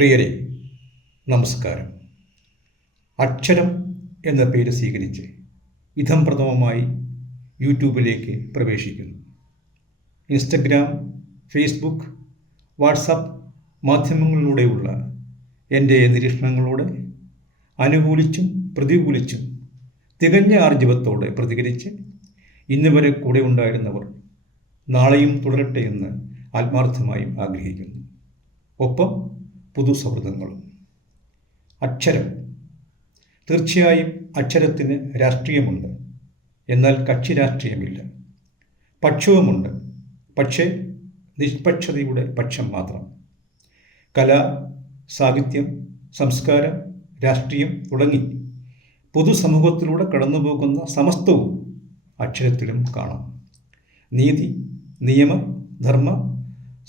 പ്രിയരെ, നമസ്കാരം. അക്ഷരം എന്ന പേര് സ്വീകരിച്ച് ഇതം പ്രഥമമായി യൂട്യൂബിലേക്ക് പ്രവേശിക്കുന്നു. ഇൻസ്റ്റഗ്രാം, ഫേസ്ബുക്ക്, വാട്സപ്പ് മാധ്യമങ്ങളിലൂടെയുള്ള എൻ്റെ നിരീക്ഷണങ്ങളോട് അനുകൂലിച്ചും പ്രതികൂലിച്ചും തികഞ്ഞ ആർജവത്തോടെ പ്രതികരിച്ച് ഇന്നുവരെ കൂടെ ഉണ്ടായിരുന്നവർ നാളെയും തുടരട്ടെ എന്ന് ആത്മാർത്ഥമായും ആഗ്രഹിക്കുന്നു. ഒപ്പം പുതുസൗഹൃദങ്ങളും. അക്ഷരം. തീർച്ചയായും അക്ഷരത്തിന് രാഷ്ട്രീയമുണ്ട്, എന്നാൽ കക്ഷി രാഷ്ട്രീയമില്ല. പക്ഷവുമുണ്ട്, പക്ഷേ നിഷ്പക്ഷതയുടെ പക്ഷം മാത്രം. കല, സാഹിത്യം, സംസ്കാരം, രാഷ്ട്രീയം തുടങ്ങി പൊതുസമൂഹത്തിലൂടെ കടന്നുപോകുന്ന സമസ്തവും അക്ഷരത്തിലും കാണാം. നീതി, നിയമം, ധർമ്മ,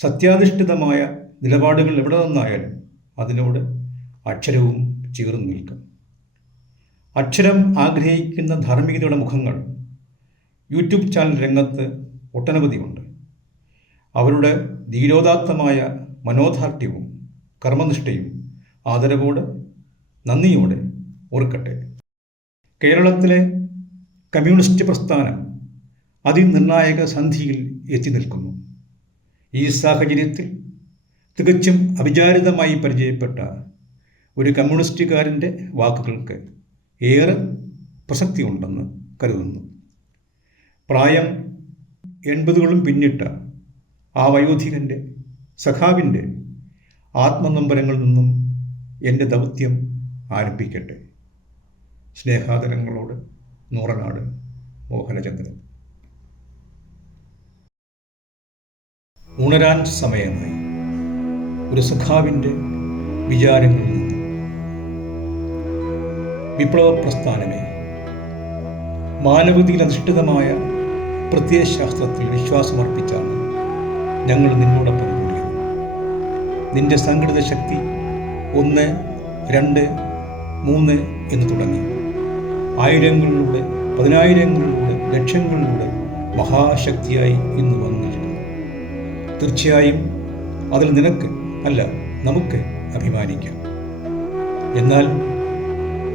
സത്യാധിഷ്ഠിതമായ നിലപാടുകൾ എവിടെ നിന്നായാലും അതിനോട് അക്ഷരവും ചേർന്ന് നിൽക്കും. അക്ഷരം ആഗ്രഹിക്കുന്ന ധാർമ്മികതയുടെ മുഖങ്ങൾ യൂട്യൂബ് ചാനൽ രംഗത്ത് ഒട്ടനവധിയുണ്ട്. അവരുടെ ധീരോദാത്തമായ മനോദാർഢ്യവും കർമ്മനിഷ്ഠയും ആദരവോടെ, നന്ദിയോടെ ഓർക്കട്ടെ. കേരളത്തിലെ കമ്മ്യൂണിസ്റ്റ് പ്രസ്ഥാനം അതിനിർണായക സന്ധിയിൽ എത്തി നിൽക്കുന്നു. ഈ സാഹചര്യത്തിൽ തികച്ചും അവിചാരിതമായി പരിചയപ്പെട്ട ഒരു കമ്മ്യൂണിസ്റ്റുകാരൻ്റെ വാക്കുകൾക്ക് ഏറെ പ്രസക്തിയുണ്ടെന്ന് കരുതുന്നു. പ്രായം 80 പിന്നിട്ട ആ വയോധികൻ്റെ, സഖാവിൻ്റെ ആത്മനൊമ്പരങ്ങളിൽ നിന്നും എൻ്റെ ദൗത്യം ആരംഭിക്കട്ടെ. സ്നേഹാദരങ്ങളോട് നൂറനാട് മോഹനചന്ദ്രൻ. ഉണരാൻ സമയമായി. ഒരു സഖാവിൻ്റെ വിചാരങ്ങളിൽ നിന്ന്. വിപ്ലവ പ്രസ്ഥാനമേ, മാനവതയിൽ അധിഷ്ഠിതമായ പ്രത്യയശാസ്ത്രത്തിൽ വിശ്വാസമർപ്പിച്ചാണ് ഞങ്ങൾ നിന്നോടൊപ്പം കൂടിയത്. നിന്റെ സംഘടിത ശക്തി 1, 2, 3 എന്ന് തുടങ്ങി ആയിരങ്ങളിലൂടെ, പതിനായിരങ്ങളിലൂടെ, ലക്ഷങ്ങളിലൂടെ മഹാശക്തിയായി ഇന്ന് വന്നിരിക്കുന്നു. തീർച്ചയായും അതിൽ നിനക്ക് അല്ല, നമുക്ക് അഭിമാനിക്കാം. എന്നാൽ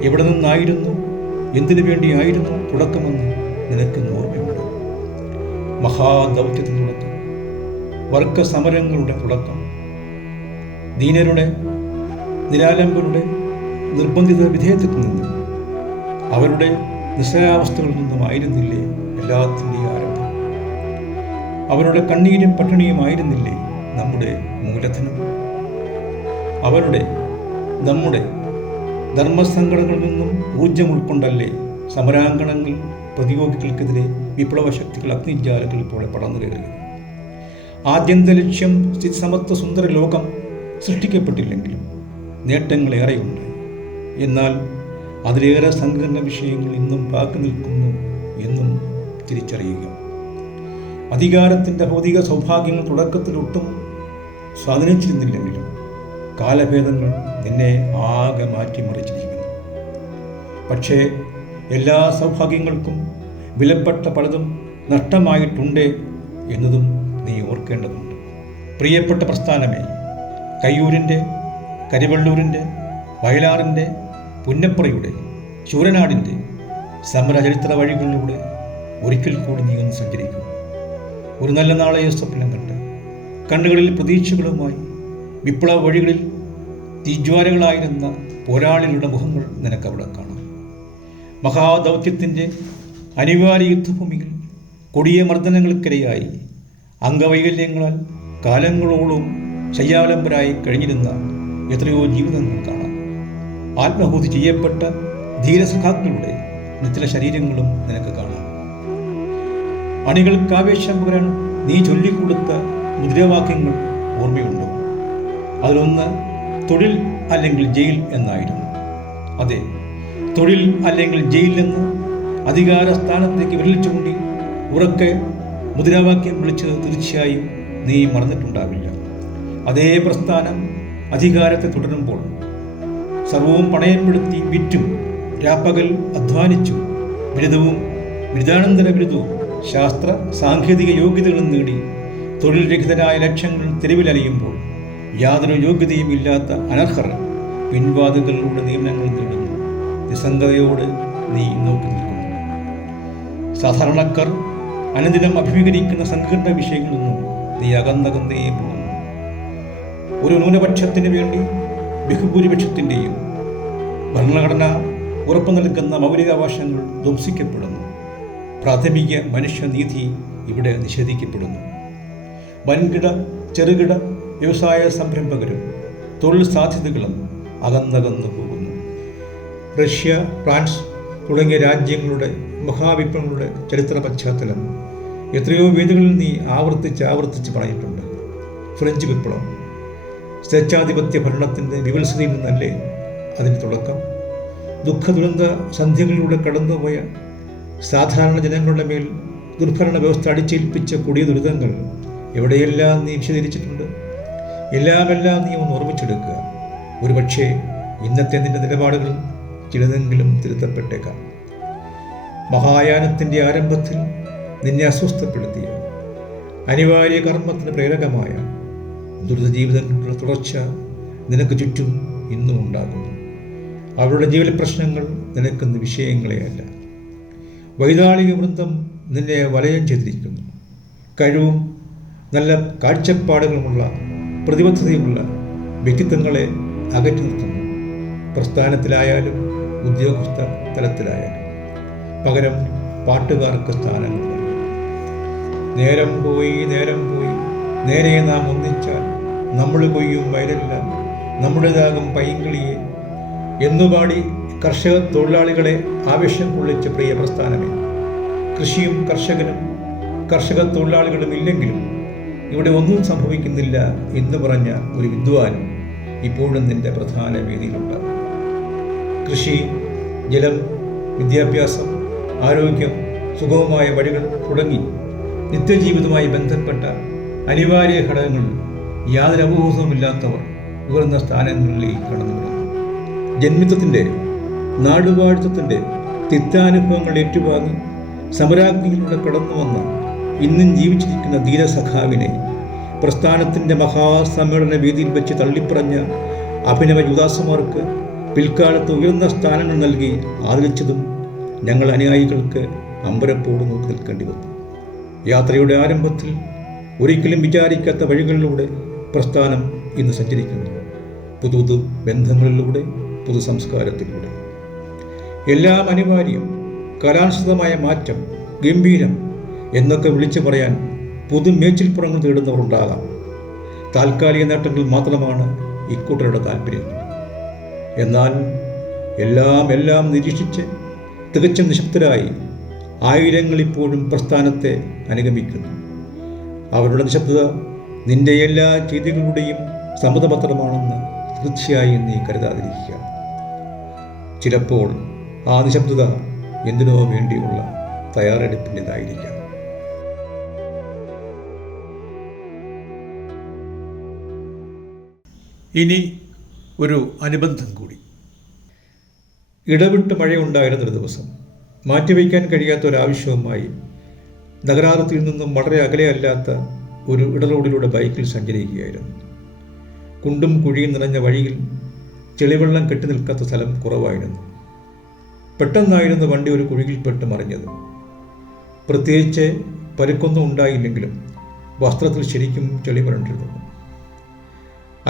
എവിടെ നിന്നായിരുന്നു, എന്തിനു വേണ്ടിയായിരുന്നു തുടക്കമെന്ന് നിനക്ക് ഓർമ്മയുണ്ട്. മഹാദൗത്യത്തിൻ്റെ തുടക്കം, വർഗ സമരങ്ങളുടെ തുടക്കം, ദീനരുടെ, നിരാലംബരുടെ നിർബന്ധിത വിധേയത്വത്തിൽ നിന്നും, അവരുടെ നിസ്സഹായാവസ്ഥകളിൽ നിന്നുമായിരുന്നില്ലേ എല്ലാത്തിൻ്റെയും ആരംഭം? അവരുടെ കണ്ണീരും പട്ടിണിയുമായിരുന്നില്ലേ നമ്മുടെ മൂലധനം? അവരുടെ, നമ്മുടെ ധർമ്മസങ്കടങ്ങളിൽ നിന്നും ഊർജം ഉൾക്കൊണ്ടല്ലേ സമരാങ്കണങ്ങളിൽ പ്രതിയോഗികൾക്കെതിരെ വിപ്ലവ ശക്തികൾ അഗ്നിജ്വാലകൾ പോലെ പടർന്നു കയറുക? ആദ്യന്ത ലക്ഷ്യം സ്ഥിതിസമത്വ സുന്ദര ലോകം സൃഷ്ടിക്കപ്പെട്ടില്ലെങ്കിലും നേട്ടങ്ങളേറെയുണ്ട്. എന്നാൽ അതിലേറെ സങ്കീർണ വിഷയങ്ങൾ ഇന്നും ബാക്കി നിൽക്കുന്നു എന്നും തിരിച്ചറിയുക. അധികാരത്തിൻ്റെ ഭൗതിക സൗഭാഗ്യങ്ങൾ തുടക്കത്തിലൊട്ടും സ്വാധീനിച്ചിരുന്നില്ലെങ്കിലും കാലഭേദങ്ങൾ നിന്നെ ആകെ മാറ്റിമറിച്ചിരിക്കുന്നു. പക്ഷേ എല്ലാ സൗഭാഗ്യങ്ങൾക്കും വിലപ്പെട്ട പലതും നഷ്ടമായിട്ടുണ്ട് എന്നതും നീ ഓർക്കേണ്ടതുണ്ട്. പ്രിയപ്പെട്ട പ്രസ്ഥാനമേ, കയ്യൂരിൻ്റെ, കരിവള്ളൂരിൻ്റെ, വയലാറിൻ്റെ, പുന്നപ്പുറയുടെ, ശൂരനാടിൻ്റെ സമരചരിത്ര വഴികളിലൂടെ ഒരിക്കൽ കൂടി നീ ഒന്ന് സഞ്ചരിക്കും. ഒരു നല്ല നാളെ സ്വപ്നം കണ്ട് കണ്ണുകളിൽ പ്രതീക്ഷകളുമായി വിപ്ലവ വഴികളിൽ തീജ്വാലകളായിരുന്ന പോരാളികളുടെ മുഖങ്ങൾ നിനക്കവിടെ കാണാം. മഹാദൗത്യത്തിൻ്റെ അനിവാര്യ യുദ്ധഭൂമിയിൽ കൊടിയ മർദ്ദനങ്ങൾക്കിരയായി അംഗവൈകല്യങ്ങളാൽ കാലങ്ങളോളം ശയ്യാലംബരായി കഴിഞ്ഞിരുന്ന എത്രയോ ജീവിതങ്ങൾ കാണാം. ആത്മാഹൂതി ചെയ്യപ്പെട്ട ധീരസഖാക്കളുടെ നിശ്ചല ശരീരങ്ങളും നിനക്ക് കാണാം. അണികൾക്ക് ആവേശം പകരാൻ നീ ചൊല്ലിക്കൊടുത്ത മുദ്രാവാക്യങ്ങൾ ഓർമ്മയുണ്ടോ? അതിലൊന്ന് തൊഴിൽ അല്ലെങ്കിൽ ജയിൽ എന്നായിരുന്നു. അതെ, തൊഴിൽ അല്ലെങ്കിൽ ജയിലെന്ന് അധികാര സ്ഥാനത്തേക്ക് വിരൽ ചൂണ്ടി ഉറക്കെ മുദ്രാവാക്യം വിളിച്ചത് തീർച്ചയായും നീ മറന്നിട്ടുണ്ടാവില്ല. അതേ പ്രസ്ഥാനം അധികാരത്തെ തുടരുമ്പോൾ സർവവും പണയപ്പെടുത്തി വിറ്റും രാപ്പകൽ അധ്വാനിച്ചും ബിരുദവും ബിരുദാനന്തര ബിരുദവും ശാസ്ത്ര സാങ്കേതിക യോഗ്യതകളും നേടി തൊഴിൽ രഹിതരായ ലക്ഷങ്ങൾ തെരുവിലറിയുമ്പോൾ യാതൊരു യോഗ്യതയും ഇല്ലാത്ത അനർഹർ പിൻവാതിലുകളിലൂടെ നിയമനങ്ങൾ നേടുന്നു. നിസ്സംഗതയോട് നീ നോക്കി നിൽക്കുന്നു. സാധാരണക്കാർ അനുദിനം അഭിമുഖീകരിക്കുന്ന സങ്കീർണ വിഷയങ്ങളൊന്നും നീ അകന്നകന്നേ പോകുന്നു. ഒരു ന്യൂനപക്ഷത്തിന് വേണ്ടി ബഹുഭൂരിപക്ഷത്തിൻ്റെയും ഭരണഘടന ഉറപ്പു നൽകുന്ന മൗലികാവകാശങ്ങൾ ധ്വംസിക്കപ്പെടുന്നു. പ്രാഥമിക മനുഷ്യനീതി ഇവിടെ നിഷേധിക്കപ്പെടുന്നു. വൻകിട ചെറുകിട വ്യവസായ സംരംഭകരും തൊഴിൽ സാധ്യതകളും അകന്നകന്നു പോകുന്നു. റഷ്യ, ഫ്രാൻസ് തുടങ്ങിയ രാജ്യങ്ങളുടെ മഹാവിപ്ലവങ്ങളുടെ ചരിത്ര പശ്ചാത്തലം എത്രയോ വേദികളിൽ നീ ആവർത്തിച്ച് പറഞ്ഞിട്ടുണ്ട്. ഫ്രഞ്ച് വിപ്ലവം സ്വേച്ഛാധിപത്യ ഭരണത്തിൻ്റെ വിവത്സതയിൽ നിന്നല്ലേ അതിന് തുടക്കം? ദുഃഖദുരന്ത സന്ധ്യകളിലൂടെ കടന്നുപോയ സാധാരണ ജനങ്ങളുടെ മേൽ ദുർഭരണ വ്യവസ്ഥ അടിച്ചേൽപ്പിച്ച കൊടിയ ദുരിതങ്ങൾ എവിടെയെല്ലാം നീ വിശദീകരിച്ചിട്ടുണ്ട്. എല്ലാം നീ ഒന്ന് ഓർമ്മിച്ചെടുക്കുക. ഒരുപക്ഷേ ഇന്നത്തെ നിന്റെ നിലപാടുകൾ ചിലതെങ്കിലും തിരുത്തപ്പെട്ടേക്കാം. മഹായാനത്തിൻ്റെ ആരംഭത്തിൽ നിന്നെ അസ്വസ്ഥപ്പെടുത്തിയ അനിവാര്യ കർമ്മത്തിന് പ്രേരകമായ ദുരിത ജീവിതങ്ങളുടെ തുടർച്ച നിനക്ക് ചുറ്റും ഇന്നും ഉണ്ടാകുന്നു. അവരുടെ ജീവിത പ്രശ്നങ്ങൾ നിനക്കുന്ന വിഷയങ്ങളെയല്ല. വൈതാളിക വൃന്ദം നിന്നെ വലയം ചെയ്തിരിക്കുന്നു. കഴിവും നല്ല കാഴ്ചപ്പാടുകളുമുള്ള പ്രതിബദ്ധതയുമുള്ള വ്യക്തിത്വങ്ങളെ അകറ്റി നിർത്തുന്നു. പ്രസ്ഥാനത്തിലായാലും ഉദ്യോഗസ്ഥ തലത്തിലായാലും. പകരം പാട്ടുകാർക്ക് സ്ഥാനങ്ങൾ. നേരം പോയി നേരെ നാം ഒന്നിച്ചാൽ നമ്മൾ കൊയ്യും വയലെല്ലാം നമ്മുടേതാകും പൈങ്കിളിയെ എന്നുപാടി കർഷക തൊഴിലാളികളെ ആവേശം കൊള്ളിച്ച പ്രിയ പ്രസ്ഥാനമേ. കൃഷിയും കർഷകനും കർഷക തൊഴിലാളികളും ഇല്ലെങ്കിലും ഇവിടെ ഒന്നും സംഭവിക്കുന്നില്ല എന്ന് പറഞ്ഞ ഒരു വിദ്വാനും ഇപ്പോഴും നിന്റെ പ്രധാന വേദിയിലുണ്ട്. കൃഷി, ജലം, വിദ്യാഭ്യാസം, ആരോഗ്യം, സുഗമമായ വഴികൾ തുടങ്ങി നിത്യജീവിതവുമായി ബന്ധപ്പെട്ട അനിവാര്യ ഘടകങ്ങളിൽ യാതൊരു അവബോധവുമില്ലാത്തവർ ഉയർന്ന സ്ഥാനങ്ങളിലേക്ക് കടന്നു വരുന്നു. ജന്മിത്വത്തിൻ്റെ നാടുവാഴ്ത്തത്തിൻ്റെ തിക്താനുഭവങ്ങൾ ഏറ്റുവാങ്ങി സമരാഗ്നിയിലൂടെ കടന്നു വന്ന ഇന്നും ജീവിച്ചിരിക്കുന്ന ധീരസഖാവിനെ പ്രസ്ഥാനത്തിൻ്റെ മഹാസമ്മേളന വേദിയിൽ വെച്ച് തള്ളിപ്പറഞ്ഞ അഭിനവ യുദാസമാർക്ക് പിൽക്കാലത്ത് ഉയർന്ന സ്ഥാനങ്ങൾ നൽകി ആദരിച്ചതും ഞങ്ങൾ അനുയായികൾക്ക് അമ്പരപ്പോട് നോക്കി നിൽക്കേണ്ടി വന്നു. യാത്രയുടെ ആരംഭത്തിൽ ഒരിക്കലും വിചാരിക്കാത്ത വഴികളിലൂടെ പ്രസ്ഥാനം ഇന്ന് സഞ്ചരിക്കുന്നു. പുതു ബന്ധങ്ങളിലൂടെ, പുതു സംസ്കാരത്തിലൂടെ. എല്ലാം അനിവാര്യം, കാലാനുസൃതമായ മാറ്റം, ഗംഭീരം എന്നൊക്കെ വിളിച്ചു പറയാൻ പുതുമേച്ചിൽപ്പുറങ്ങൾ തേടുന്നവർ ഉണ്ടാകാം. താൽക്കാലിക നേട്ടങ്ങൾ മാത്രമാണ് ഇക്കൂട്ടരുടെ താല്പര്യങ്ങൾ. എന്നാൽ എല്ലാം നിരീക്ഷിച്ച് തികച്ചും നിശബ്ദരായി ആയിരങ്ങൾ ഇപ്പോഴും പ്രസ്ഥാനത്തെ അനുഗമിക്കുന്നു. അവരുടെ നിശബ്ദത നിന്റെ എല്ലാ ചെയ്തികളുടെയും സമ്മതപത്രമാണെന്ന് തീർച്ചയായും നീ കരുതാതിരിക്കുക. ചിലപ്പോൾ ആ നിശബ്ദത എന്തിനോ വേണ്ടിയുള്ള തയ്യാറെടുപ്പിൻ്റെതായിരിക്കാം. ഇനി ഒരു അനുബന്ധം കൂടി. ഇടവിട്ട് മഴയുണ്ടായിരുന്നൊരു ദിവസം മാറ്റിവയ്ക്കാൻ കഴിയാത്ത ഒരാവശ്യവുമായി നഗരാതിർത്തിയിൽ നിന്നും വളരെ അകലെയല്ലാത്ത ഒരു ഇടറോഡിലൂടെ ബൈക്കിൽ സഞ്ചരിക്കുകയായിരുന്നു. കുണ്ടും കുഴിയും നിറഞ്ഞ വഴിയിൽ ചെളിവെള്ളം കെട്ടി നിൽക്കാത്ത സ്ഥലം കുറവായിരുന്നു. പെട്ടെന്നായിരുന്നു വണ്ടി ഒരു കുഴിയിൽപ്പെട്ട് മറിഞ്ഞത്. പ്രത്യേകിച്ച് പരുക്കൊന്നും ഉണ്ടായില്ലെങ്കിലും വസ്ത്രത്തിൽ ശരിക്കും ചെളി പുരണ്ടിരുന്നു.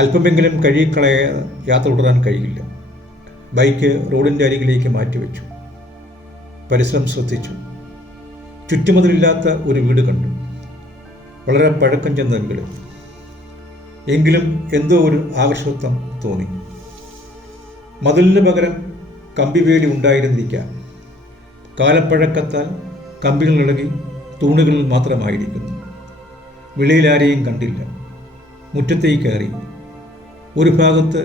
അല്പമെങ്കിലും കഴുകിക്കളയാതെ യാത്ര തുടരാൻ കഴിയില്ല. ബൈക്ക് റോഡിൻ്റെ അരികിലേക്ക് മാറ്റിവെച്ചു. പരിസരം ശ്രദ്ധിച്ചു. ചുറ്റുമതിലില്ലാത്ത ഒരു വീട് കണ്ടു. വളരെ പഴക്കം ചെന്ന വീട്. എങ്കിലും എന്തോ ഒരു ആകർഷകത്വം തോന്നി. മതിലിന് പകരം കമ്പിവേലി ഉണ്ടായിരുന്നിരിക്കാം. കാലപ്പഴക്കത്താൽ കമ്പികൾ ഇളകി തൂണുകളിൽ മാത്രമായിരിക്കുന്നു. വെളിയിലാരെയും കണ്ടില്ല. മുറ്റത്തേക്ക് കയറി. ഒരു ഭാഗത്ത്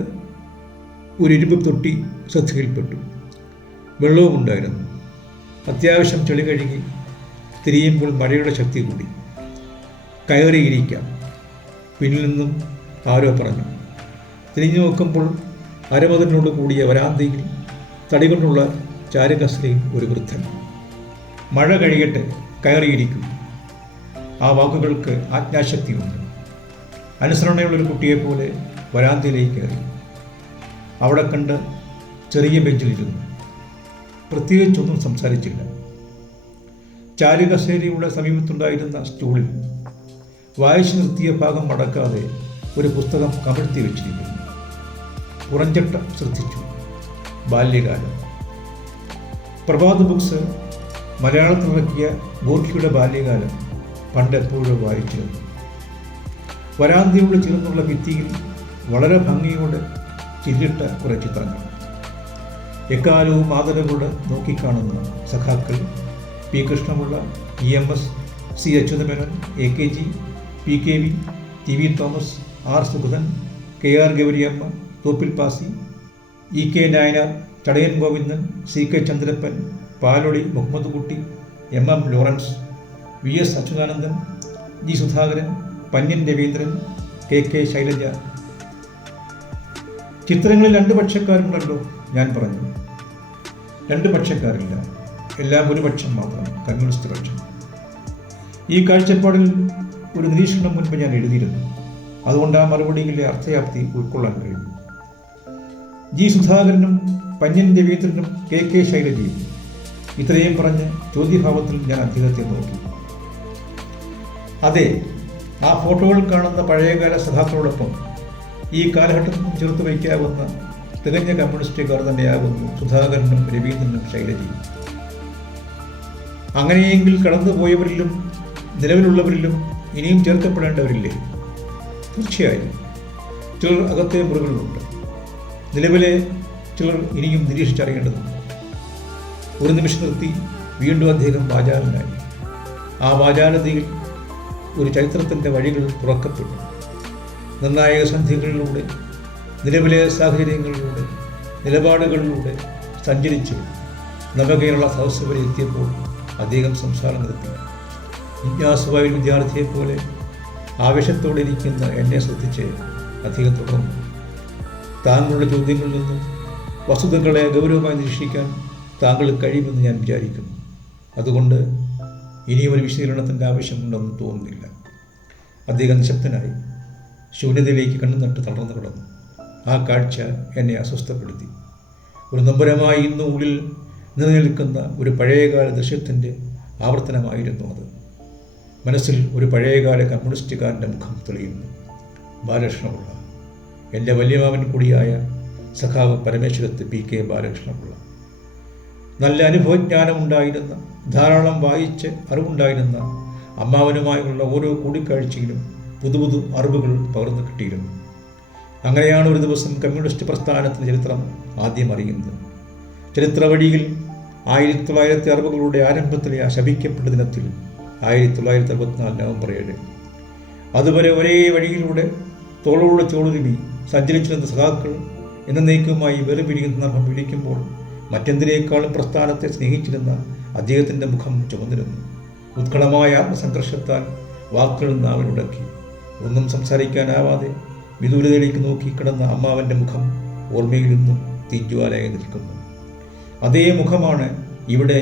ഒരു ഇരുമ്പ് തൊട്ടി ശ്രദ്ധയിൽപ്പെട്ടു. വെള്ളവും ഉണ്ടായിരുന്നു. അത്യാവശ്യം ചെളി കഴുകി തിരിയുമ്പോൾ മഴയുടെ ശക്തി കൂടി. കയറിയിരിക്കാം. പിന്നിൽ നിന്നും ആരോ പറഞ്ഞു. തിരിഞ്ഞു നോക്കുമ്പോൾ അരമതിനോട് കൂടിയ വരാന്തയിൽ തടികൊണ്ടുള്ള ചാരുകസരയിൽ ഒരു വൃദ്ധൻ. മഴ കഴിയട്ടെ, കയറിയിരിക്കും. ആ വാക്കുകൾക്ക് ആജ്ഞാശക്തിയുണ്ട്. അനുസരണയുള്ളൊരു കുട്ടിയെപ്പോലെ വരാന്തയിലേക്ക് കയറി. അവിടെ കണ്ട് ചെറിയ ബെഞ്ചിലിരുന്നു. പ്രത്യേകിച്ചൊന്നും സംസാരിച്ചില്ല. ചാരുകസേരയുടെ സമീപത്തുണ്ടായിരുന്ന സ്റ്റൂളിൽ വായിച്ചു നിർത്തിയ ഭാഗം മടക്കാതെ ഒരു പുസ്തകം കമഴ്ത്തി വെച്ചിരിക്കുന്നു. പുറഞ്ചട്ടം ശ്രദ്ധിച്ചു. ബാല്യകാലം. പ്രഭാത് ബുക്സ് മലയാളത്തിലിറക്കിയ ഗോർക്കിയുടെ ബാല്യകാലം പണ്ടെപ്പോഴും വായിച്ചിരുന്നു. വരാന്തയോട് ചേർന്നുള്ള ഭിത്തിയിൽ വളരെ ഭംഗിയോടെ ചില്ലിട്ട കുറേ ചിത്രങ്ങൾ. എക്കാലവും ആദരവോടെ നോക്കിക്കാണുന്ന സഖാക്കൾ P Krishnapillai, EMS, C Achuthamenon, AKG, PKV, TV Thomas, R Sugathan, KR Gouriamma, Thoppil Bhasi, EK Nayanar, Chadayan Govindan, CK Chandrappan, Paloli Muhammad Kutty, MM Lawrence, VS Achuthanandan, G Sudhakaran, Pannyan Raveendran, KK Shailaja. ചിത്രങ്ങളിൽ 2 പക്ഷക്കാരുണ്ടല്ലോ. ഞാൻ പറഞ്ഞു, 2 പക്ഷക്കാരില്ല, എല്ലാം ഒരു പക്ഷം മാത്രം, കമ്മ്യൂണിസ്റ്റ് പക്ഷം. ഈ കാഴ്ചപ്പാടിൽ ഒരു നിരീക്ഷണം മുൻപ് ഞാൻ എഴുതിയിരുന്നു. അതുകൊണ്ട് ആ മറുപടിയിലെ അർത്ഥവ്യാപ്തി ഉൾക്കൊള്ളാൻ കഴിഞ്ഞു. G സുധാകരനും പന്യൻ രവീന്ദ്രനും KK ശൈലജയും. ഇത്രയും പറഞ്ഞ് ചോദ്യഭാവത്തിൽ ഞാൻ അദ്ദേഹത്തെ നോക്കി. അതെ, ആ ഫോട്ടോകൾ കാണുന്ന പഴയകാല സഖാക്കളോടൊപ്പം ഈ കാലഘട്ടത്തിൽ ചേർത്ത് വയ്ക്കാവുന്ന തികഞ്ഞ കമ്മ്യൂണിസ്റ്റുകാർ തന്നെയാകുന്നു സുധാകരനും രവീന്ദ്രനും ശൈലജയും. അങ്ങനെയെങ്കിൽ കടന്നുപോയവരിലും നിലവിലുള്ളവരിലും ഇനിയും ചേർക്കപ്പെടേണ്ടവരില്ലേ? തീർച്ചയായും ചിലർ അകത്തെ മുറികളിലുണ്ട്. നിലവിലെ ചിലർ ഇനിയും നിരീക്ഷിച്ചറിയേണ്ടതുണ്ട്. ഒരു നിമിഷം നിർത്തി വീണ്ടും അദ്ദേഹം വാചാലനായി. ആ വാചാലതയിൽ ഒരു ചരിത്രത്തിൻ്റെ വഴികൾ തുറക്കപ്പെട്ടു. നിർണായക സന്ധികളിലൂടെ, നിലവിലെ സാഹചര്യങ്ങളിലൂടെ, നിലപാടുകളിലൂടെ സഞ്ചരിച്ച് നവകേരള സദസ്സ് വരെ എത്തിയപ്പോൾ അദ്ദേഹം സംസാരം നിർത്തി. ജിജ്ഞാസുവായ വിദ്യാർത്ഥിയെപ്പോലെ ആവേശത്തോടെ ഇരിക്കുന്ന എന്നെ ശ്രദ്ധിച്ച് അദ്ദേഹം തുടർന്നു. താങ്കളുടെ ചോദ്യങ്ങളിൽ നിന്നും വസ്തുതകളെ ഗൗരവമായി നിരീക്ഷിക്കാൻ താങ്കൾ കഴിയുമെന്ന് ഞാൻ വിചാരിക്കുന്നു. അതുകൊണ്ട് ഇനിയും ഒരു വിശദീകരണത്തിൻ്റെ ആവശ്യമുണ്ടെന്ന് തോന്നുന്നില്ല. അദ്ദേഹം നിശബ്ദനായി ശൂന്യതയിലേക്ക് കണ്ണുനട്ട് തളർന്നു കിടന്നു. ആ കാഴ്ച എന്നെ അസ്വസ്ഥപ്പെടുത്തി. ഒരു നൊമ്പരമായി ഇന്നും ഉള്ളിൽ നിലനിൽക്കുന്ന ഒരു പഴയകാല ദൃശ്യത്തിൻ്റെ ആവർത്തനമായിരുന്നു അത്. മനസ്സിൽ ഒരു പഴയകാല കമ്മ്യൂണിസ്റ്റുകാരൻ്റെ മുഖം തെളിയുന്നു. ബാലകൃഷ്ണപിള്ള, എൻ്റെ വല്യമാവൻ കൂടിയായ സഖാവ് പരമേശ്വരത്ത് PK ബാലകൃഷ്ണപിള്ള. നല്ല അനുഭവജ്ഞാനമുണ്ടായിരുന്ന, ധാരാളം വായിച്ച് അറിവുണ്ടായിരുന്ന അമ്മാവനുമായുള്ള ഓരോ കൂടിക്കാഴ്ചയിലും പുതു അറിവുകൾ പകർന്നു കിട്ടിയിരുന്നു. അങ്ങനെയാണ് ഒരു ദിവസം കമ്മ്യൂണിസ്റ്റ് പ്രസ്ഥാനത്തിൻ്റെ ചരിത്രം ആദ്യം അറിയുന്നത്. ചരിത്ര വഴിയിൽ 1960കളുടെ ആരംഭത്തിലെ ആ ശപിക്കപ്പെട്ട ദിനത്തിൽ 1964 നവംബർ 7. അതുവരെ ഒരേ വഴിയിലൂടെ തോളോട് തോളുരുമി സഞ്ചരിച്ചിരുന്ന സഖാക്കൾ എന്നേക്കുമായി വേർപിരിയുന്ന നാമം വിളിക്കുമ്പോൾ മറ്റെന്തിനേക്കാളും പ്രസ്ഥാനത്തെ സ്നേഹിച്ചിരുന്ന അദ്ദേഹത്തിൻ്റെ മുഖം ചുമന്നിരുന്നു. ഉത്കടമായ ആത്മസംഘർഷത്താൽ വാക്കുകൾ നാവിലുടക്കി. ഒന്നും സംസാരിക്കാനാവാതെ വിദൂരതയിലേക്ക് നോക്കി കിടന്ന അമ്മാവൻ്റെ മുഖം ഓർമ്മയിൽ നിന്നും തീജ്വാലയായി നിൽക്കുന്നു. അതേ മുഖമാണ് ഇവിടെ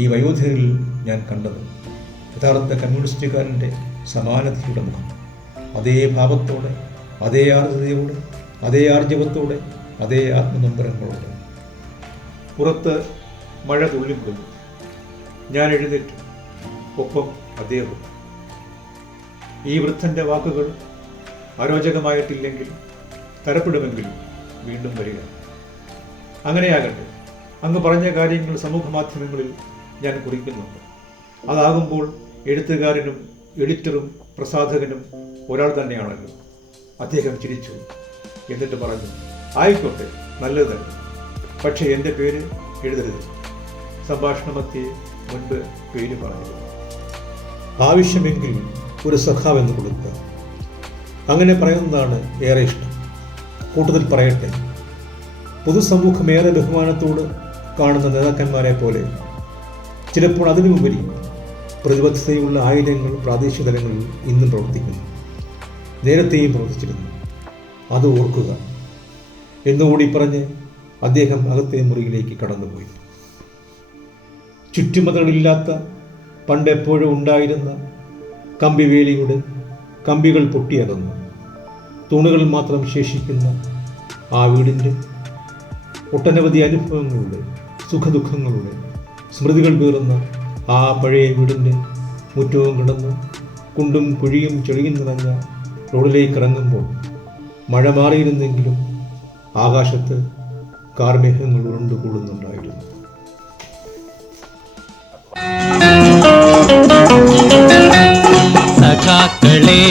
ഈ വയോധികരിൽ ഞാൻ കണ്ടത്. യഥാർത്ഥ കമ്മ്യൂണിസ്റ്റുകാരൻ്റെ സമാനതയുടെ മുഖം. അതേ ഭാവത്തോടെ, അതേ ആർദ്രതയോടെ, അതേ ആർജവത്തോടെ, അതേ ആത്മനൊമ്പരങ്ങളോടെ. പുറത്ത് മഴ തുള്ളിമുടുന്നു. ഞാൻ എഴുന്നേറ്റു. ഒപ്പം അദ്ദേഹം. ഈ വൃദ്ധൻ്റെ വാക്കുകൾ അരോചകമായിട്ടില്ലെങ്കിൽ തരപ്പെടുമെങ്കിൽ വീണ്ടും വരിക. അങ്ങനെയാകട്ടെ, അങ്ങ് പറഞ്ഞ കാര്യങ്ങൾ സമൂഹ മാധ്യമങ്ങളിൽ ഞാൻ കുറിക്കുന്നുണ്ട്. അതാകുമ്പോൾ എഴുത്തുകാരനും എഡിറ്ററും പ്രസാധകനും ഒരാൾ തന്നെയാണല്ലോ. അദ്ദേഹം ചിരിച്ചു. എന്നിട്ട് പറഞ്ഞു, ആയിക്കോട്ടെ, നല്ലത് തന്നെ. പക്ഷേ എൻ്റെ പേര് എഴുതരുത്. സംഭാഷണമധ്യേ മുൻപ് പേര് പറഞ്ഞിരുന്നു. ആവശ്യമെങ്കിൽ ഒരു സഖാവെന്ന് കൊടുക്കുക. അങ്ങനെ പറയുന്നതാണ് ഏറെ ഇഷ്ടം. കൂട്ടത്തിൽ പറയട്ടെ, പൊതുസമൂഹം ഏറെ ബഹുമാനത്തോട് കാണുന്ന നേതാക്കന്മാരെ പോലെ ചിലപ്പോൾ അതിനുമുപരി പ്രതിബദ്ധതയുള്ള ആയിരങ്ങൾ പ്രാദേശിക തലങ്ങളിൽ ഇന്നും പ്രവർത്തിക്കുന്നു. നേരത്തെയും പ്രവർത്തിച്ചിരുന്നു. അത് ഓർക്കുക എന്നുകൂടി പറഞ്ഞ് അദ്ദേഹം അകത്തെ മുറിയിലേക്ക് കടന്നുപോയി. ചുറ്റുമതകളില്ലാത്ത പണ്ടെപ്പോഴും ഉണ്ടായിരുന്ന കമ്പിവേലിയുടെ കമ്പികൾ പൊട്ടിയകന്നു. തൂണുകൾ മാത്രം ശേഷിക്കുന്ന ആ വീടിൻ്റെ ഒട്ടനവധി അനുഭവങ്ങളുടെ സുഖദുഃഖങ്ങളുടെ സ്മൃതികൾ പേറുന്ന ആ പഴയ വീടിൻ്റെ മുറ്റവും കിടന്ന് കുണ്ടും കുഴിയും ചെളിയും നിറഞ്ഞ റോഡിലേക്ക് ഇറങ്ങുമ്പോൾ മഴ മാറിയിരുന്നെങ്കിലും ആകാശത്ത് കാർമേഘങ്ങൾ ഉരുണ്ടുകൂടുന്നുണ്ടായിരുന്നു. സഖാക്കളെ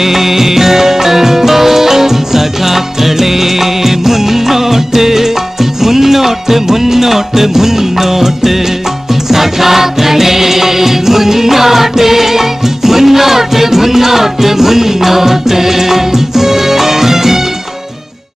മുന്നോട്ട് മുന്നോട്ട് മുന്നോട്ട് മുന്നോട്ട്, സഖാക്കളെ മുന്നോട്ട് മുന്നോട്ട് മുന്നോട്ട് മുന്നോട്ട്.